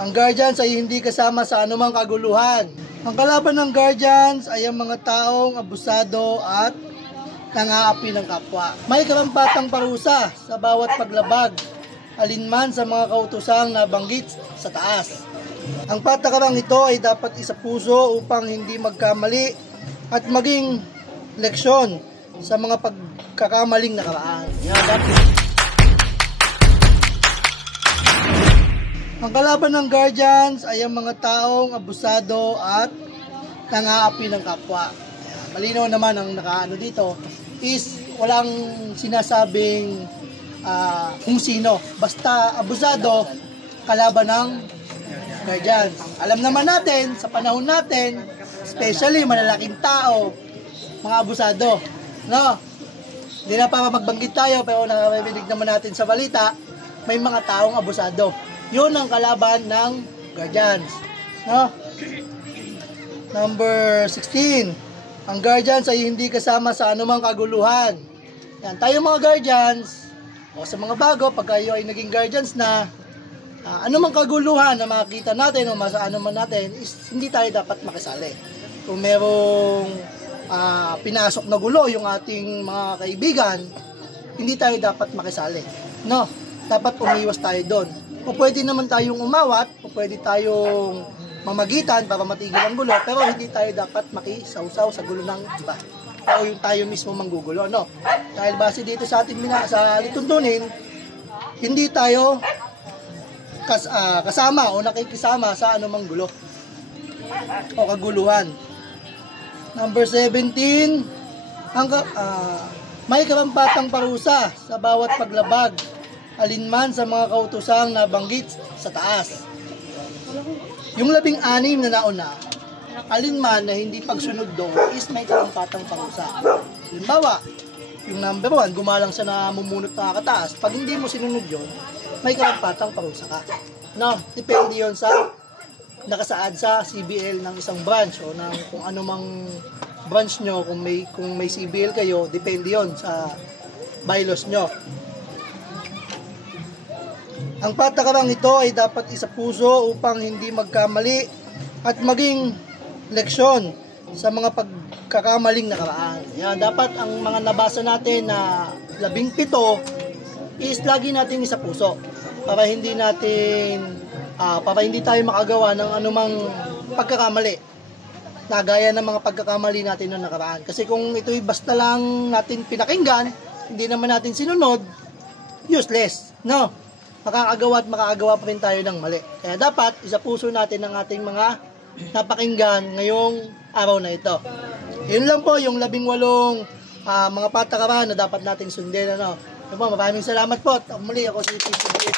Ang guardians ay hindi kasama sa anumang kaguluhan. Ang kalaban ng guardians ay ang mga taong abusado at nangaapi ng kapwa. May karampatang parusa sa bawat paglabag, alinman sa mga kautosang nabanggit sa taas. Ang patakarang ito ay dapat isapuso upang hindi magkamali at maging leksyon sa mga pagkakamaling nakaraan. Ang kalaban ng guardians ay ang mga taong abusado at nangaapi ng kapwa. Malinaw naman ang nakaano dito is walang sinasabing kung sino. Basta abusado, kalaban ng guardians. Alam naman natin, sa panahon natin, especially malalaking tao, mga abusado. No? Hindi na pa magbanggit tayo, pero nakarinig naman natin sa balita, may mga taong abusado. Yun ang kalaban ng guardians. No? Number 16. Ang guardians ay hindi kasama sa anumang kaguluhan. Yan, tayo mga guardians, o sa mga bago, pag kayo ay naging guardians na, anumang kaguluhan na makikita natin o masaano man natin, is hindi tayo dapat makisali. Kung merong pinasok na gulo yung ating mga kaibigan, hindi tayo dapat makisali. No? Dapat umiwas tayo doon. O pwede naman tayong umawat, o pwede tayong mamagitan para matigil ang gulo, pero hindi tayo dapat makisawsaw sa gulo ng iba. O yung tayo mismo manggugulo, no? Dahil base dito sa ating sa lituntunin, hindi tayo kasama o nakikisama sa anumang gulo o kaguluhan. Number 17, may karampatang parusa sa bawat paglabag, alinman sa mga kautosang nabanggit sa taas. Yung 16 na nauna, alinman na hindi pagsunod doon is may karampatang parusa. Halimbawa, yung number 1, gumalang sa namumunot na kataas. Pag hindi mo sinunod yun, may karampatang parusa ka. No, depende yun sa nakasaad sa CBL ng isang branch o ng kung ano mang branch nyo, kung may CBL kayo, depende yun sa bylaws nyo. Ang patakarang ito ay dapat isapuso upang hindi magkamali at maging leksyon sa mga pagkakamaling nakaraan. Yan, dapat ang mga nabasa natin na 17 is lagi natin isapuso para hindi tayo makagawa ng anumang pagkakamali na gaya ng mga pagkakamali natin na nakaraan. Kasi kung ito'y basta lang natin pinakinggan, hindi naman natin sinunod, useless, no? Makakagawa pa rin tayo ng mali. Kaya dapat isapuso natin ang ating mga napakinggan ngayong araw na ito. Yun lang po yung 18 mga patakaran na dapat nating sundin. Maraming salamat po. Muli ako si PCBA.